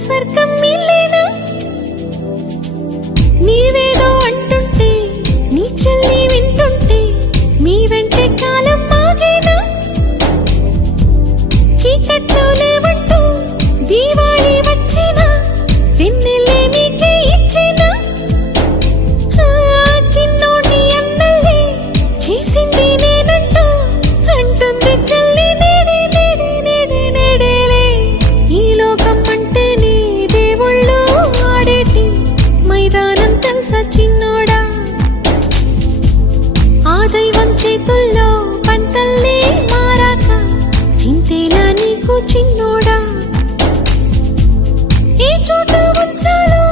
స్వర్గం మిల్లేనా నీవేదో అంటుంటే నీ చెల్లి వింటుంటే మీ వెంటే కాలం మాగేనా చీకట్లో లేవంటూ దీవాళి వచ్చినా వెన్నెలే మీకే ఇచ్చేనా చిన్నోడి అన్నల్లి చేసింది నేనంటూ అంటుంది చెల్లి నేడే నేడే నేడే నేడేలే ఈ లోకం అంటే నీ దేవుళ్ళు ఆడేటి మైదానం తెలుసా చిన్నోడా ఆ దైవం చేతుల్లో పంటల్లే మారాక చింతేలా నీకు చిన్నోడా ఏ చోట ఉంచాలో